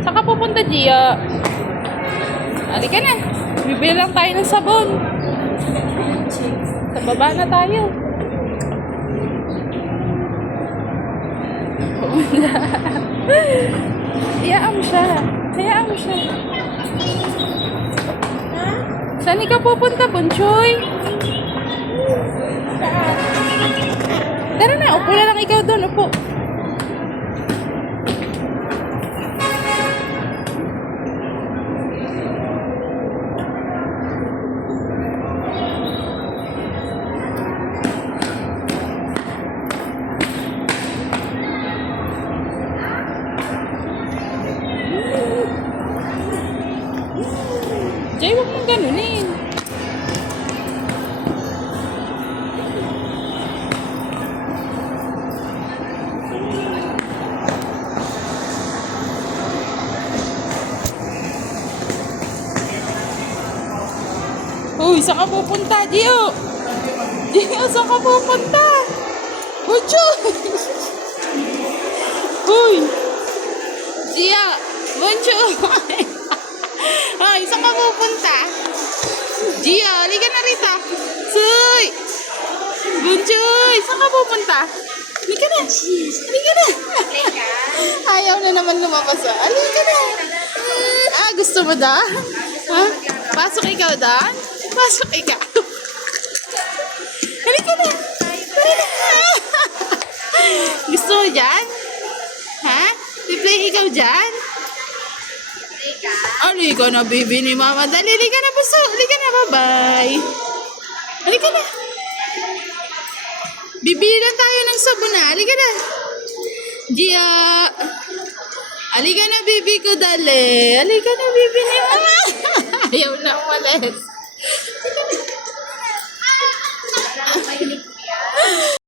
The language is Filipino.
Saan ka pupunta, Gia? Halika na. Bibili lang tayo ng sabon. Sa baba na tayo. Hayaan mo siya. Hayaan mo siya. Saan ka pupunta, Bunchoy? Tara na, upo na lang ikaw doon. Upo. Jay, huwag mong ganunin. Uy, saan ka pupunta, Gio? Gio, saan ka pupunta? Buncho! Uy! Gio! Buncho! Ay, saan ka pupunta? Gio, halika na rito. Suy! Bunchoy, saan ka pupunta? Halika na. Halika na. Ayaw na naman lumabas. Halika na. Ah, gusto mo da? Ha? Pasok ikaw da? Pasok ikaw. Halika na. Gusto mo dyan? Ha? I-play ikaw dyan? Halika na, baby ni mama. Dali, halika na, buso. Halika na, bye-bye. Halika na. Bibili lang tayo ng sabon na. Halika na. Gia. Halika na, baby ko, dali. Halika na, baby ni mama. Ayaw na umalis.